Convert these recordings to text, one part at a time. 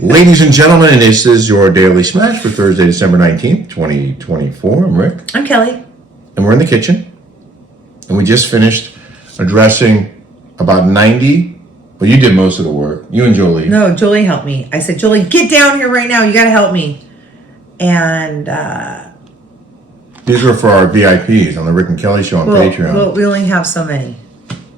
Ladies and gentlemen, this is your Daily Smash for Thursday, December 19th, 2024. I'm Rick. I'm Kelly. And we're in the kitchen. And we just finished addressing about 90. Well, you did most of the work. You and Jolie. No, Jolie helped me. I said, Jolie, get down here right now. You got to help me. And these were for our VIPs on the Rick and Kelly show on Patreon. Well, we only have so many.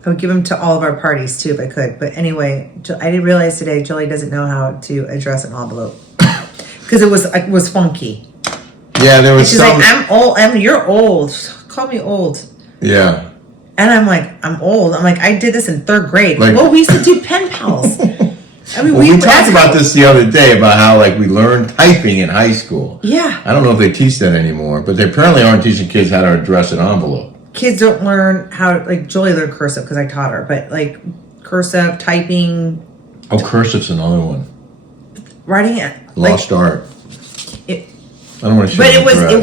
I would give them to all of our parties too if I could. But anyway, I didn't realize today Jolie doesn't know how to address an envelope because it was funky. Yeah, there was. And she's like, I'm old. You're old. Call me old. Yeah. And I'm like, I'm old. I'm like, I did this in third grade. Like, well, we used to do pen pals. I mean, we talked about this the other day about how we learned typing in high school. Yeah. I don't know if they teach that anymore, but they apparently aren't teaching kids how to address an envelope. Kids don't learn how, Jolie learned cursive because I taught her, but cursive, typing. Oh, cursive's another one. Writing it. Lost art. I don't want to show But it was written,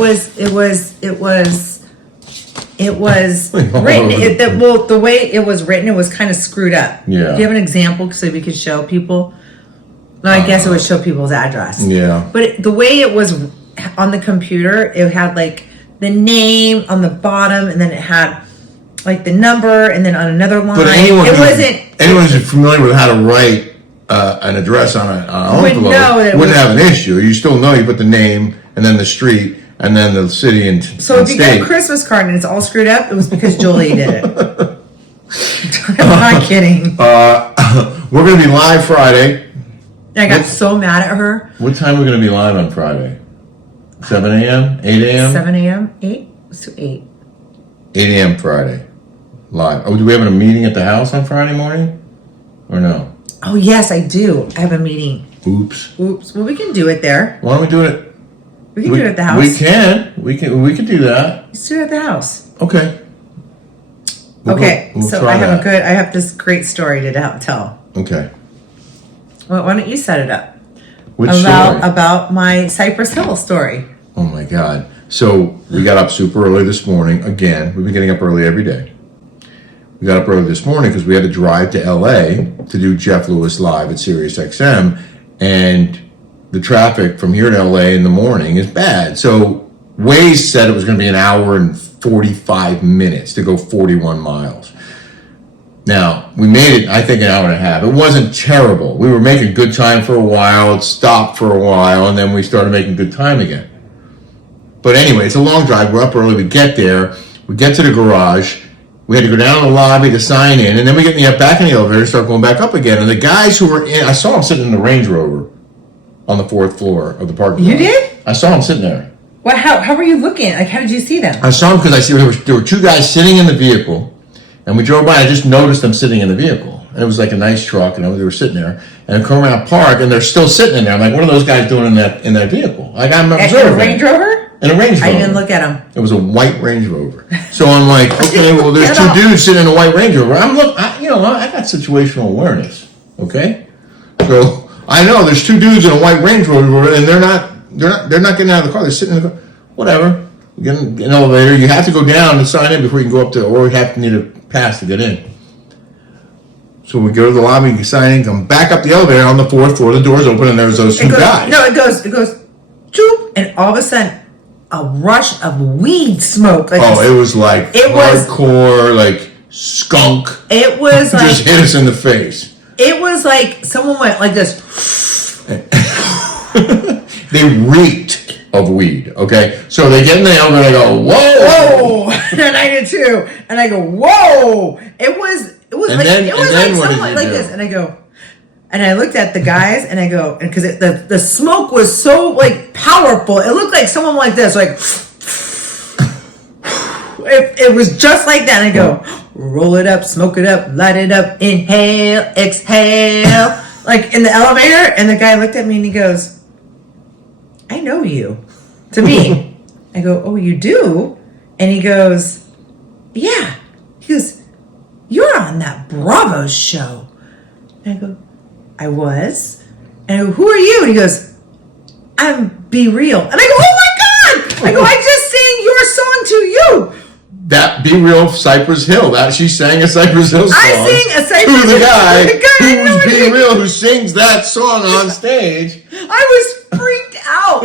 the way it was written, it was kind of screwed up. Yeah. Do you have an example so we could show people? No, I guess it would show people's address. Yeah. But the way it was on the computer, it had the name on the bottom, and then it had the number, and then on another line. But anyone who's familiar with how to write an address on an envelope wouldn't have an issue. You still know you put the name and then the street and then the city and so if you get a Christmas card and it's all screwed up, it was because Jolie did it. I'm not kidding. We're going to be live Friday. I got so mad at her. What time are we going to be live on Friday? 7 a.m.? 8 a.m.? 7 a.m.? 8? Let's do 8. 8 a.m. Friday. Live. Oh, do we have a meeting at the house on Friday morning? Or no? Oh, yes, I do. I have a meeting. Oops. Well, we can do it there. Why don't we do it? We can do it at the house. We can. We can do that. Let's do it at the house. Okay. So I have this great story to tell. Okay. Well, why don't you set it up? Which story? About my Cypress Hill story. Oh my God. So we got up super early this morning. Again, we've been getting up early every day. We got up early this morning because we had to drive to LA to do Jeff Lewis live at Sirius XM. And the traffic from here to LA in the morning is bad. So Waze said it was going to be an hour and 45 minutes to go 41 miles. Now, we made it, I think, an hour and a half. It wasn't terrible. We were making good time for a while. It stopped for a while, and then we started making good time again. But anyway, it's a long drive. We're up early. We get there. We get to the garage. We had to go down to the lobby to sign in, and then we get back in the elevator and start going back up again. And the guys who were in, I saw them sitting in the Range Rover on the 4th floor of the parking lot. You did? I saw them sitting there. Well, how were you looking? How did you see them? I saw them because there were two guys sitting in the vehicle. And we drove by, I just noticed them sitting in the vehicle. And it was like a nice truck, and they were sitting there. And I come around park, and they're still sitting in there. I'm like, what are those guys doing in that vehicle? I'm observing. In a Range Rover? In a Range Rover. I didn't look at them. It was a white Range Rover. So I'm like, okay, well, there's two dudes sitting in a white Range Rover. I got situational awareness, okay? So I know there's two dudes in a white Range Rover, and they're not getting out of the car. They're sitting in the car. Whatever. We get in an elevator. You have to go down and sign in before you can go up to, or you have to need a pass to get in. So we go to the lobby, you sign in, come back up the elevator on the 4th floor. The doors open, and there's those two guys. No, it goes, choop, and all of a sudden, a rush of weed smoke. It was hardcore, skunk. It was just hit us in the face. It was like someone went like this. They reeked of weed, okay? So they get in the elevator and I go, whoa! And I did too. And I go, whoa! It was like this. And I go, and I looked at the guys and I go, and because the smoke was so powerful, it looked like someone like this, it was just like that. And I go, roll it up, smoke it up, light it up, inhale, exhale, in the elevator. And the guy looked at me and he goes, I know you. To me. I go, oh, you do? And he goes, yeah. He goes, you're on that Bravo show. And I go, I was. And I go, who are you? And he goes, I'm Be Real. And I go, oh my God! I go, I just sang your song to you. that Be Real Cypress Hill. That she sang a Cypress Hill song. I sing a Cypress to the Hill guy song. who's Be Real, who sings that song on stage. I was freaked out.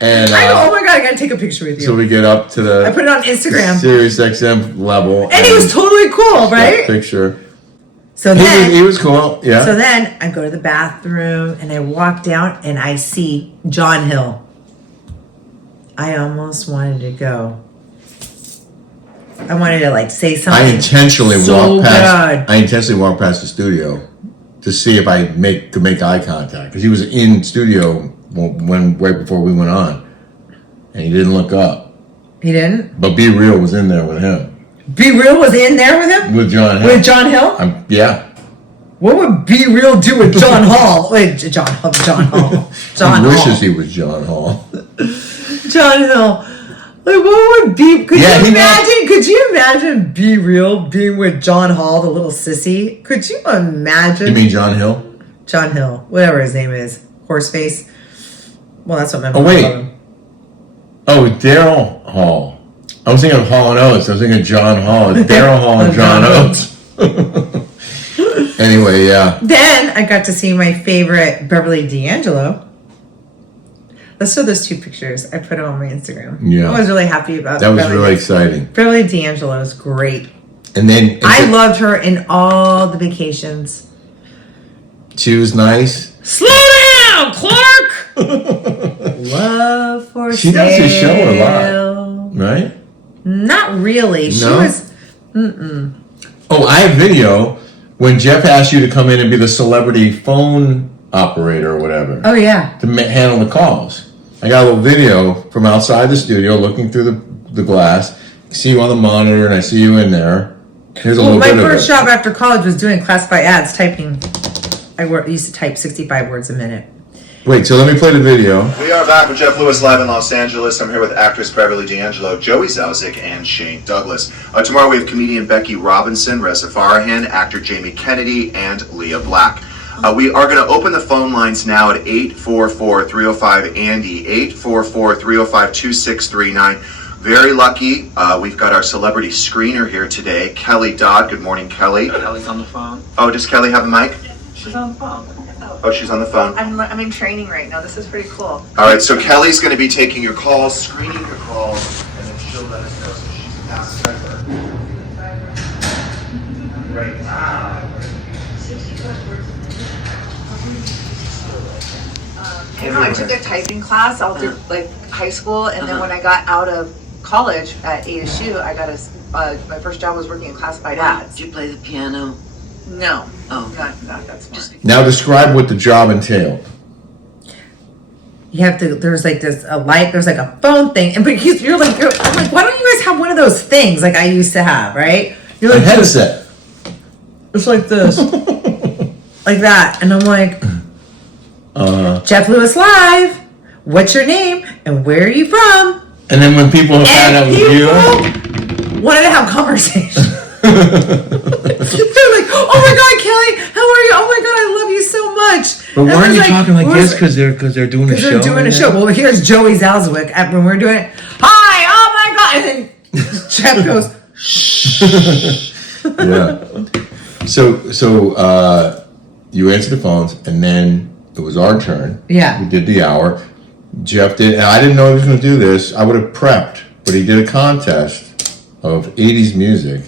And I go, oh my god, I gotta take a picture with you. So we get up to the I put it on Instagram. SiriusXM level. And he was totally cool, right? Picture. So then he was cool, yeah. So then I go to the bathroom and I walk down and I see John Hill. I almost wanted to go. I wanted to like say something. I intentionally so walked past the studio to see if I could make eye contact, because he was in studio right before we went on, and he didn't look up. He didn't? But Be Real was in there with him. Be Real was in there with him? With John Hill. With John Hill? Yeah. What would Be Real do with John Hall? Wait, John Hall. John He wishes he was John Hall. John Hill. Like, what would be? Could you imagine Be Real being with John Hall, the little sissy? Could you imagine? You mean John Hill? John Hill, whatever his name is, Horseface. Well, that's what my mom wait. called him. Oh, Daryl Hall. I was thinking of Hall and Oates. I was thinking of John Hall. It's Daryl Hall and John Oates. Anyway, yeah. Then I got to see my favorite Beverly D'Angelo. Let's show those two pictures. I put them on my Instagram. Yeah. I was really happy about that. That was really exciting. Beverly D'Angelo is great. And then I loved her in all the vacations. She was nice. Slow down, Clark! Love for she sale. She does this show a lot, right? Not really. She was... Oh, I have video when Jeff asked you to come in and be the celebrity phone operator or whatever. Oh, yeah. To handle the calls. I got a little video from outside the studio looking through the glass. I see you on the monitor and I see you in there. Here's a little bit of it. My first job after college was doing classified ads, typing. I used to type 65 words a minute. Wait, so let me play the video. We are back with Jeff Lewis live in Los Angeles. I'm here with actress Beverly D'Angelo, Joey Zauzik, and Shane Douglas. Tomorrow we have comedian Becky Robinson, Reza Farahan, actor Jamie Kennedy, and Leah Black. We are going to open the phone lines now at 844-305-ANDY, 844-305-2639. Very lucky. We've got our celebrity screener here today, Kelly Dodd. Good morning, Kelly. Kelly's on the phone. Oh, does Kelly have a mic? She's on the phone. Oh, she's on the phone. I'm in training right now. This is pretty cool. All right, so Kelly's going to be taking your calls, screening your calls, and then she'll let us know. So she's a fast typer. Right now. I took a typing class all through like high school, and then when I got out of college at ASU, I got my first job was working in classified ads. Did you play the piano? No, Oh. not that smart. Now describe what the job entailed. You have to. There's like a light. There's like a phone thing, and but you're like, I'm like, why don't you guys have one of those things like I used to have, right? You're like A headset. It's like this, like that, and I'm like, Jeff Lewis live. What's your name and where are you from? And then when people find out it was you, wanted to have conversation. They're like, oh my god, Kelly, how are you? Oh my god, I love you so much. but And I weren't was you talking like this because because they're doing a show? they're doing a show. Well, here's Joey Zalzwick when we're doing it. Hi, oh my god, and then Jeff goes, shh. Yeah. So you answered the phones, and then it was our turn. Yeah. We did the hour. Jeff did, and I didn't know he was going to do this. I would have prepped, but he did a contest of 80s music,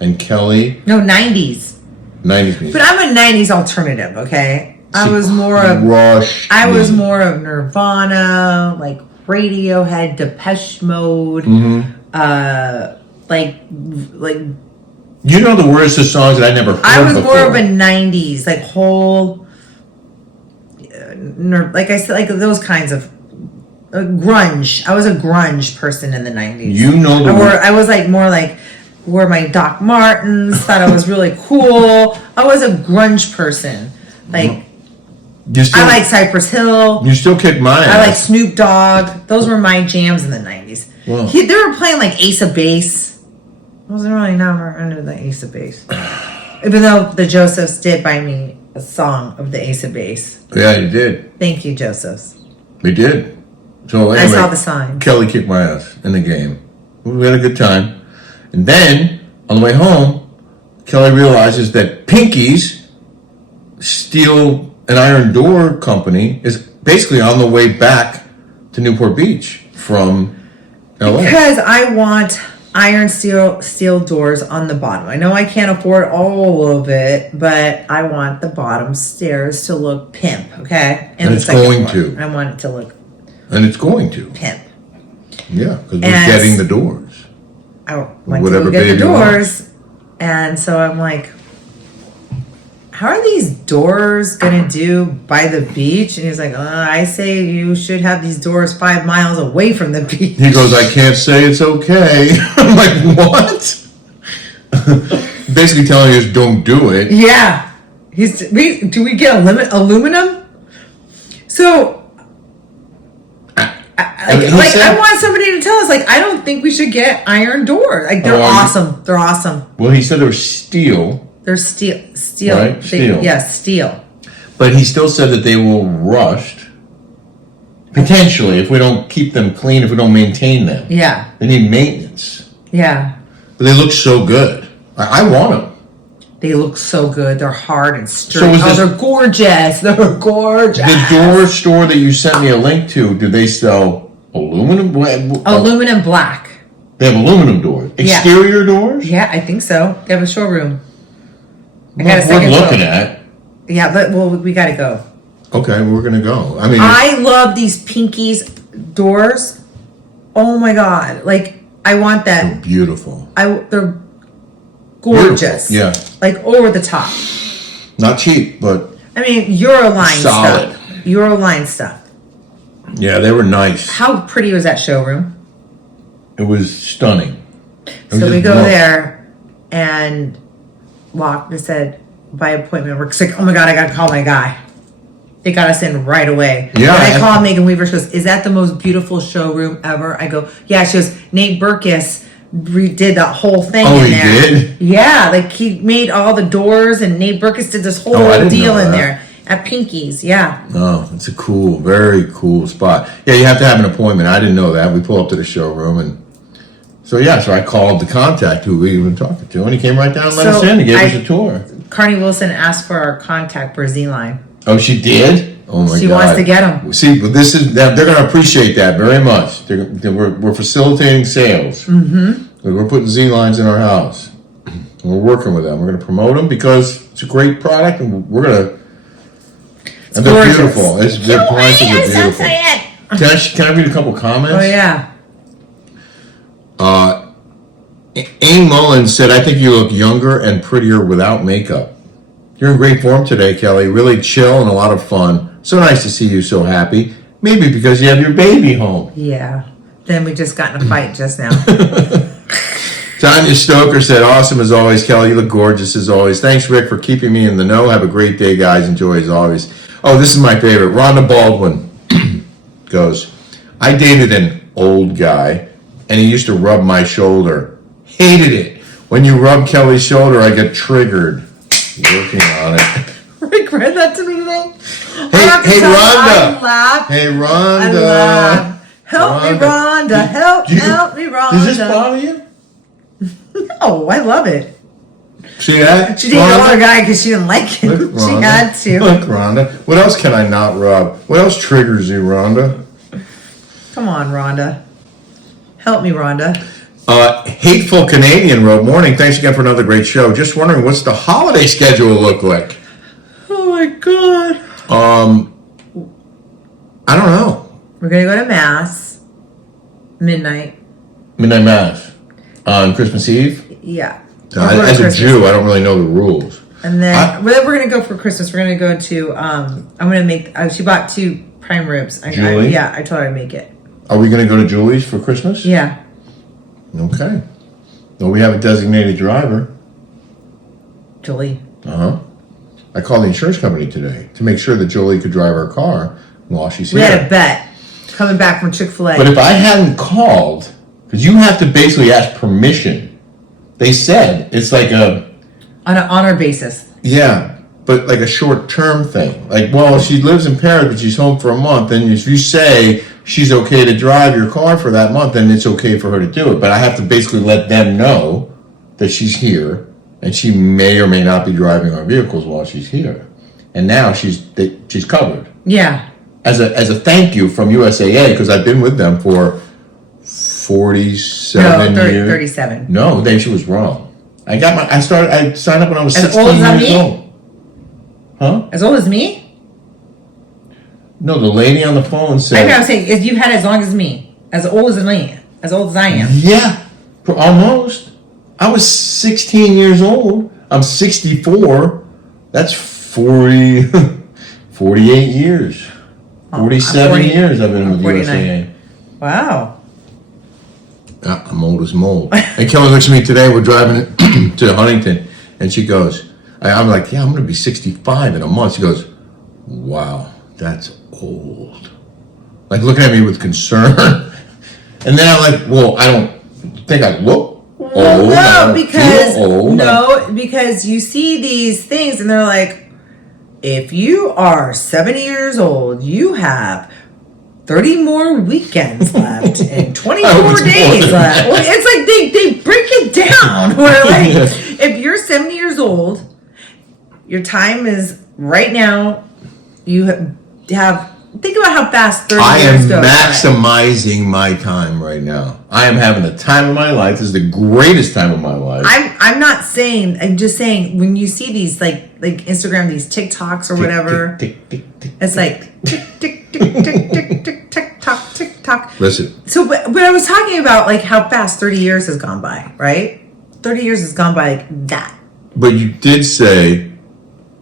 and Kelly, No, 90s. 90s music. But I'm a 90s alternative, okay? I was more of Rush. I was more of Nirvana, like Radiohead, Depeche Mode, like You know the words to songs that I never heard I was before. more of a 90s, like whole, like I said, like those kinds of grunge. I was a grunge person in the 90s. You know the I was like more like wore my Doc Martens, thought I was really cool. I was a grunge person. Like I like Cypress Hill. You still kick my ass. I like Snoop Dogg. Those were my jams in the 90s. Wow. They were playing like Ace of Base. I wasn't really never under the Ace of Base. Even though the Josephs did buy me a song of the Ace of Base. Yeah, you did. Thank you, Josephs. We did. So anyway, I saw the sign. Kelly kicked my ass in the game. We had a good time. And then, on the way home, Kelly realizes that Pinky's steel and iron door company is basically on the way back to Newport Beach from LA. Because I want iron steel doors on the bottom. I know I can't afford all of it, but I want the bottom stairs to look pimp, okay? And the it's second going floor. to. I want it to look And it's going to. pimp. Yeah, because we're And- getting the doors. I went Whatever to go get the baby doors, and so I'm like, how are these doors gonna do by the beach? And he's like, I say you should have these doors 5 miles away from the beach. He goes, I can't say it's okay. I'm like, what? Basically telling us don't do it. Yeah. Do we get aluminum? So, I want somebody to tell us, like, I don't think we should get iron doors. Like, they're awesome. They're awesome. Well, he said they were steel. They're steel. Right? Steel. Yes, steel. But he still said that they will rust. Potentially, if we don't keep them clean, if we don't maintain them. Yeah. They need maintenance. Yeah. But they look so good. I want them. They look so good. They're hard and sturdy. So they're gorgeous. They're gorgeous. The door store that you sent me a link to, do they sell aluminum? Aluminum black. They have aluminum doors. Yeah. Exterior doors? Yeah, I think so. They have a showroom. I Well, got a second we're looking floor. at. Yeah, but we got to go. Okay, we're going to go. I mean, I love these Pinky's doors. Oh my god! Like I want that. beautiful. They're gorgeous. Beautiful, yeah. Like over the top. Not cheap, but I mean, Euroline Solid. stuff. Euroline stuff. yeah, they were nice. How pretty was that showroom? It was stunning. So we go there and walk. They said by appointment. We're like, oh my god, I gotta call my guy. They got us in right away. Yeah. And I called Megan Weaver. She goes, "Is that the most beautiful showroom ever?" I go, "Yeah." She goes, "Nate Burkus redid that whole thing Oh, in he there." did? Yeah, like he made all the doors, and Nate Burkus did this whole I didn't deal know in that. there at Pinky's. Yeah. Oh, it's a cool, very cool spot. Yeah, you have to have an appointment. I didn't know that. We pull up to the showroom and so I called the contact who we were talking to, and he came right down and let us in and gave us a tour. Carney Wilson asked for our contact for a Z-line. Oh, she did? Oh my God. She wants to get them. See, but they're going to appreciate that very much. We're facilitating sales. Mm-hmm. We're putting Z lines in our house. And we're working with them. We're going to promote them because it's a great product, and we're going to. And they're gorgeous. beautiful. Their appliances are beautiful. Can I read a couple comments? Oh yeah. Aim Mullins said, "I think you look younger and prettier without makeup. You're in great form today, Kelly. Really chill and a lot of fun. So nice to see you so happy. Maybe because you have your baby home." Yeah. Then we just got in a fight just now. Tanya Stoker said, "Awesome as always, Kelly. You look gorgeous as always. Thanks, Rick, for keeping me in the know. Have a great day, guys. Enjoy as always." Oh, this is my favorite. Rhonda Baldwin goes, "I dated an old guy, and he used to rub my shoulder. Hated it. When you rub Kelly's shoulder, I get triggered. Working on it." Rick read that to me today. Hey, Rhonda. I laughed. Hey, I Rhonda. laughed. Help me, Rhonda. Help me, Rhonda. Does this bother you? No, I love it. See that? She dated an older guy because she didn't like him. Look, She Rhonda. had to. Look, Rhonda. What else can I not rub? What else triggers you, Rhonda? Come on, Rhonda. Help me, Rhonda. Hateful Canadian wrote, "Morning. Thanks again for another great show. Just wondering, what's the holiday schedule look like?" Oh my God. I don't know. We're going to go to Mass. Midnight. Midnight Mass on Christmas Eve. Yeah. As a Jew, I don't really know the rules. And then we're going to go for Christmas. We're going to go to, I'm going to make, she bought 2 prime ribs. Julie? Yeah, I told her to make it. Are we going to go to Julie's for Christmas? Yeah. Okay. Well, we have a designated driver. Julie. Uh-huh. I called the insurance company today to make sure that Julie could drive our car while she's We here. had a bet coming back from Chick-fil-A. But if I hadn't called, because you have to basically ask permission. They said it's like a... On an honor basis. Yeah, but like a short-term thing. Like, well, she lives in Paris, but she's home for a month. And if you say, she's okay to drive your car for that month, then it's okay for her to do it. But I have to basically let them know that she's here, and she may or may not be driving our vehicles while she's here. And now she's covered. Yeah. As a thank you from USAA, because I've been with them for 47 years. 37. No, then she was wrong. I signed up when I was As 16 old as years me? old. Huh? As old as me? No, the lady on the phone said. I know, I'm saying, if you had as long as me. As old as me. As old as I am. Yeah, almost. I was 16 years old. I'm 64. That's 40, 48 years. 47 years I've been with 49. USAA. Wow. I'm old as mold. And Kelly looks at me today. We're driving to Huntington, and she goes, I'm like, yeah, I'm going to be 65 in a month. She goes, wow, that's old. Like looking at me with concern. And then I'm like, well, I don't think I look old. Well, old. Because you see these things and they're like, if you are 70 years old, you have 30 more weekends left and 24 days left. Well, it's like they break it down. Where like, if you're 70 years old, your time is right now. You have think about how fast 30 years go. I am maximizing my time right now. I am having the time of my life. This is the greatest time of my life. I'm not saying. I'm just saying when you see these like Instagram, these TikToks or whatever, it's like tick tick tick tick tick tick tick tock tick tock. Listen. So, but I was talking about like how fast 30 years has gone by, right? 30 years has gone by like that. But you did say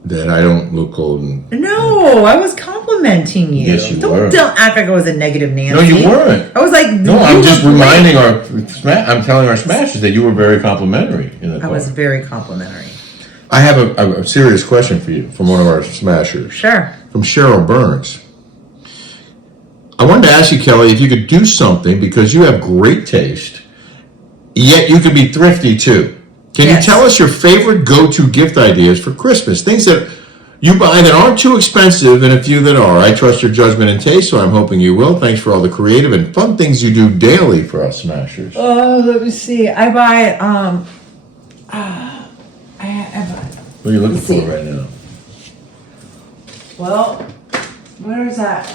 that I don't look old. No, I was complimenting you. Yes, you were. Don't act like I was a negative Nancy. No, you weren't. I was like, no, I'm just reminding I'm telling our smashers that you were very complimentary in the car. I was very complimentary. I have a serious question for you from one of our smashers. Sure. From Cheryl Burns. I wanted to ask you, Kelly, if you could do something because you have great taste, yet you can be thrifty too. Can you tell us your favorite go-to gift ideas for Christmas? Things that you buy that aren't too expensive and a few that are. I trust your judgment and taste, so I'm hoping you will. Thanks for all the creative and fun things you do daily for us smashers. Oh, let me see. I buy, I buy. What are you looking for right now? Well, where is that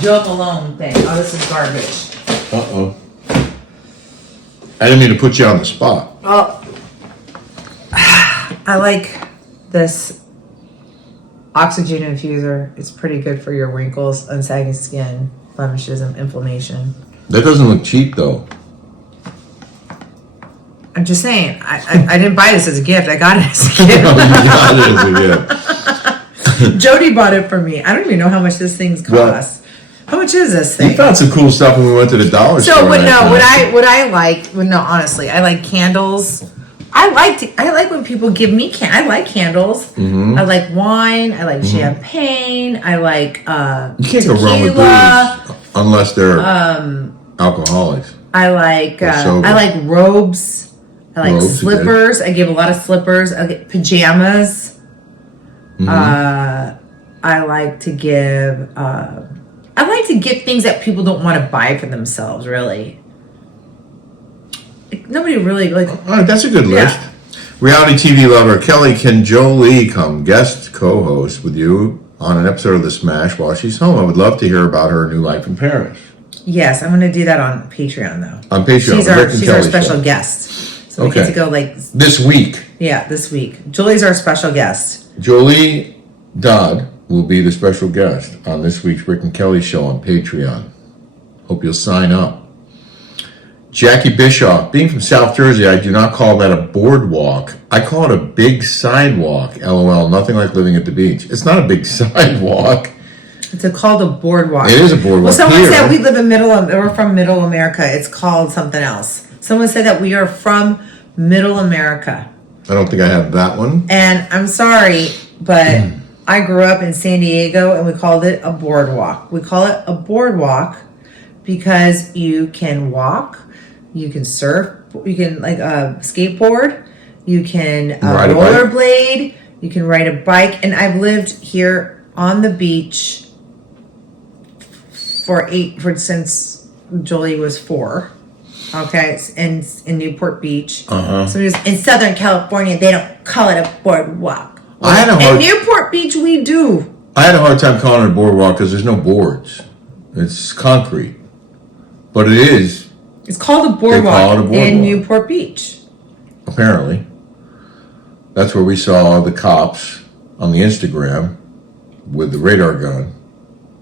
Joe Malone thing? Oh, this is garbage. Uh-oh. I didn't mean to put you on the spot. Oh, I like this oxygen infuser. It's pretty good for your wrinkles, unsagging skin, blemishes, and inflammation. That doesn't look cheap, though. I'm just saying, I didn't buy this as a gift. I got it as a gift. Oh, you got it as a gift. Jody bought it for me. I don't even know how much this thing's cost. How much is this thing? We found some cool stuff when we went to the dollar store. So, honestly, I like candles. I like when people give me I like candles. Mm-hmm. I like wine. I like champagne. I like you can't go wrong with booze unless they're alcoholics. I like robes. I like slippers. I give a lot of slippers. I get pajamas. Mm-hmm. I like to give things that people don't want to buy for themselves. Really, nobody really like. All right, that's a good list. Yeah. Reality TV lover Kelly, can Jolie come guest co-host with you on an episode of The Smash while she's home? I would love to hear about her new life in Paris. Yes, I'm going to do that on Patreon though. On Patreon, she's our special guest. So we get to go like this week. Yeah, this week. Julie's our special guest. Jolie Dodd will be the special guest on this week's Rick and Kelly show on Patreon. Hope you'll sign up. Jackie Bischoff, being from South Jersey, I do not call that a boardwalk. I call it a big sidewalk. LOL, nothing like living at the beach. It's not a big sidewalk. It's called a boardwalk. It is a boardwalk. Well, someone said we're from Middle America. It's called something else. Someone said that we are from Middle America. I don't think I have that one. And I'm sorry, but I grew up in San Diego and we called it a boardwalk. We call it a boardwalk because you can walk, you can surf, you can skateboard, you can rollerblade, you can ride a bike. And I've lived here on the beach since Jolie was 4. Okay, in Newport Beach. Uh-huh. So it was in Southern California. They don't call it a boardwalk. I had a hard- In Newport Beach, we do. I had a hard time calling it a boardwalk because there's no boards. It's concrete. But it is, It's called a call it a boardwalk boardwalk. in Newport Beach. apparently. That's where we saw the cops on the Instagram with the radar gun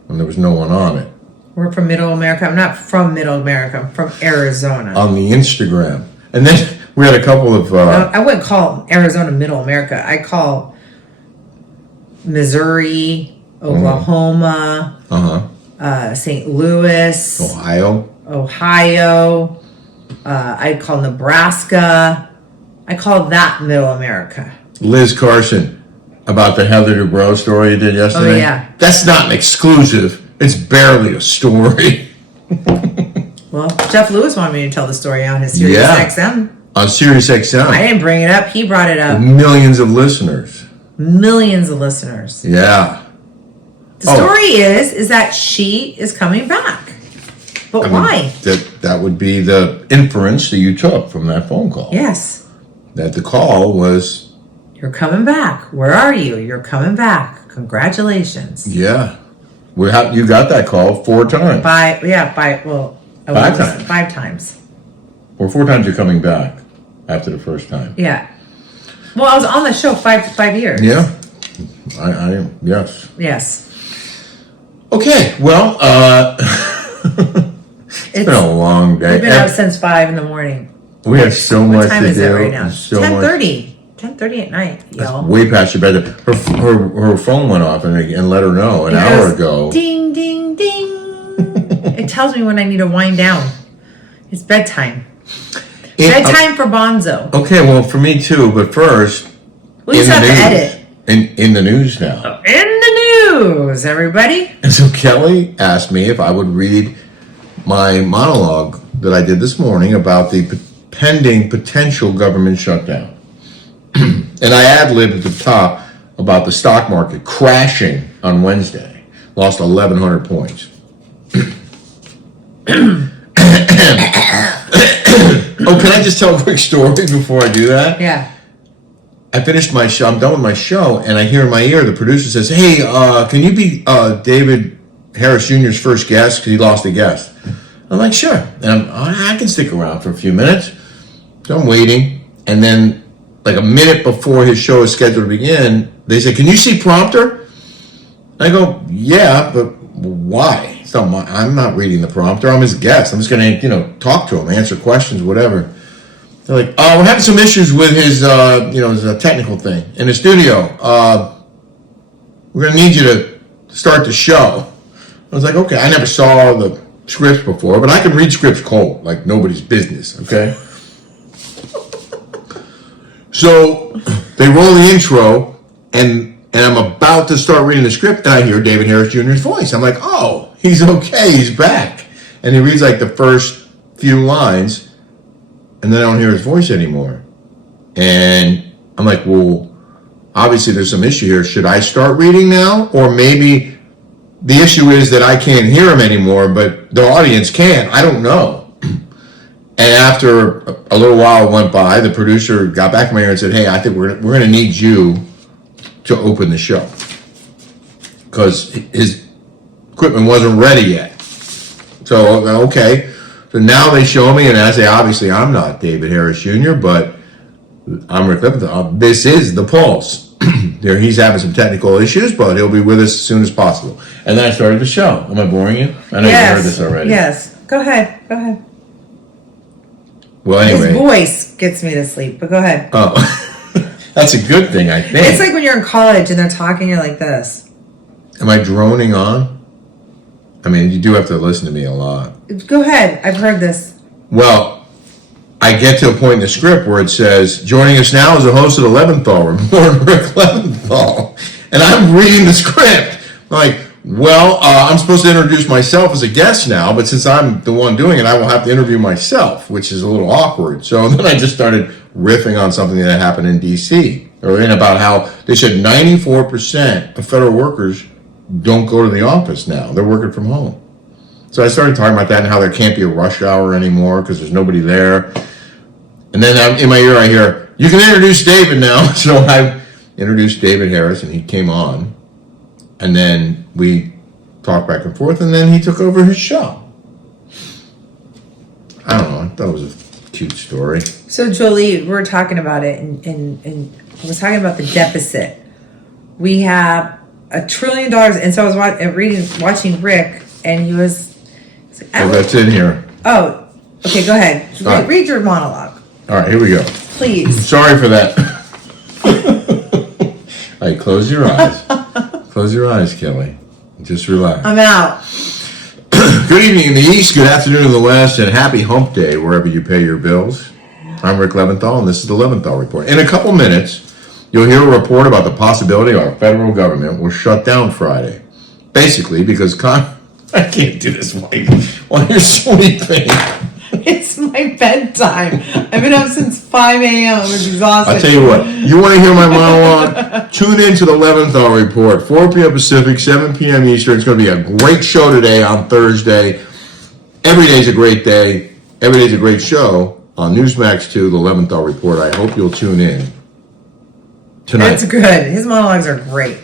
when there was no one on it. We're from Middle America. I'm not from Middle America. I'm from Arizona. On the Instagram. And then we had a couple of... I wouldn't call Arizona Middle America. I call Missouri, Oklahoma, St. Louis, Ohio. I'd call Nebraska. I call that Middle America. Liz Carson, about the Heather Dubrow story you did yesterday. Oh, yeah. That's not an exclusive. It's barely a story. Well, Jeff Lewis wanted me to tell the story on his Sirius XM. On Sirius XM. I didn't bring it up. He brought it up. Millions of listeners. Millions of listeners. Yeah. The story is that she is coming back. But why? That would be the inference that you took from that phone call. Yes. That the call was... You're coming back. Where are you? You're coming back. Congratulations. Yeah. You got that call 4 times. 5 times. 5 times. Or 4 times you're coming back after the first time. Yeah. Well, I was on the show 5 years. Yeah. Yes. Yes. Okay. Well, it's been a long day. We've been out since 5 in the morning. We have so much to do. What time is it right now? So 10:30. 10:30 at night, y'all. Way past your bedtime. Her phone went off and let her know an hour ago. Ding, ding, ding. It tells me when I need to wind down. It's bedtime. Bedtime for Bonzo. Okay, well, for me too, but first... We just have to edit. In the news now. In the news, everybody. And so Kelly asked me if I would read my monologue that I did this morning about the pending potential government shutdown. And I ad-libbed at the top about the stock market crashing on Wednesday. Lost 1,100 points. Oh, can I just tell a quick story before I do that? Yeah. I finished my show. I'm done with my show, and I hear in my ear the producer says, "Hey, can you be David Harris Jr.'s first guest? Because he lost a guest." I'm like, "Sure." And I can stick around for a few minutes. So I'm waiting, and then like a minute before his show is scheduled to begin, they say, "Can you see prompter?" I go, "Yeah, but why?" So I'm not reading the prompter. I'm his guest. I'm just going to, talk to him, answer questions, whatever. They're like, we're having some issues with his, his technical thing in the studio. We're going to need you to start the show. I was like, okay. I never saw the scripts before, but I can read scripts cold, like nobody's business, okay? So they roll the intro, and I'm about to start reading the script, and I hear David Harris Jr.'s voice. I'm like, oh, he's okay, he's back. And he reads like the first few lines, and then I don't hear his voice anymore. And I'm like, well, obviously there's some issue here. Should I start reading now? Or maybe the issue is that I can't hear him anymore, but the audience can. I don't know. And after a little while went by, the producer got back in my ear and said, hey, I think we're going to need you to open the show. Because his equipment wasn't ready yet. So, okay. So now they show me, and I say, obviously, I'm not David Harris Jr., but I'm Rick Leventhal. This is The Pulse. He's having some technical issues, but he'll be with us as soon as possible. And then I started the show. Am I boring you? I know you heard this already. Yes. Go ahead. Well, anyway. His voice gets me to sleep, but go ahead. Oh, that's a good thing, I think. It's like when you're in college and they're talking, you're like this. Am I droning on? I mean, you do have to listen to me a lot. Go ahead. I've heard this. Well, I get to a point in the script where it says, joining us now is the host of the Leventhal Report, Rick Leventhal. And I'm reading the script. I'm like, well, I'm supposed to introduce myself as a guest now, but since I'm the one doing it, I will have to interview myself, which is a little awkward. So then I just started riffing on something that happened in D.C. or in about how they said 94% of federal workers don't go to the office now. They're working from home. So I started talking about that and how there can't be a rush hour anymore because there's nobody there. And then in my ear I hear, you can introduce David now. So I introduced David Harris and he came on. And then we talked back and forth and then he took over his show. I don't know. I thought it was a cute story. So Jolie, we're talking about it and I was talking about the deficit. We have $1 trillion, and so I was watching Rick, and he was. So that's in here. Oh, okay. Go ahead. Right. Read your monologue, All right, here we go. please. Sorry for that. All right, close your eyes. Close your eyes, Kelly. Just relax. I'm out. Good evening in the East, good afternoon in the West, and happy hump day wherever you pay your bills. I'm Rick Leventhal, and this is the Leventhal Report. In a couple minutes, you'll hear a report about the possibility our federal government will shut down Friday. Basically, because I can't do this while you're sleeping. It's my bedtime. I've been up since 5 a.m. I'm exhausted. I'll tell you what, you want to hear my monologue? Tune in to the Leventhal Report, 4 p.m. Pacific, 7 p.m. Eastern. It's going to be a great show today on Thursday. Every day's a great day. Every day's a great show on Newsmax 2, the Leventhal Report. I hope you'll tune in tonight. That's good. His monologues are great.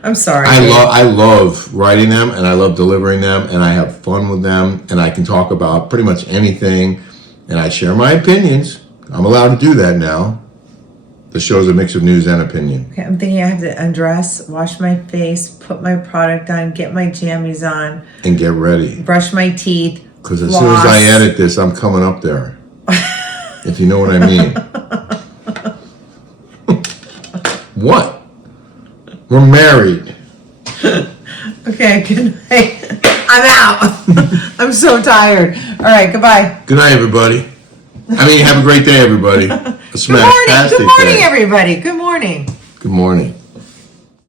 I'm sorry. I love writing them and I love delivering them and I have fun with them and I can talk about pretty much anything and I share my opinions. I'm allowed to do that now. The show's a mix of news and opinion. Okay, I'm thinking I have to undress, wash my face, put my product on, get my jammies on, And get ready. brush my teeth. Because as soon as I edit this, I'm coming up there. If you know what I mean. What? We're married. Okay, good night. I'm out. I'm so tired. All right, goodbye. Good night, everybody. Have a great day, everybody. A Good morning. Good morning, day. everybody. Good morning. Good morning.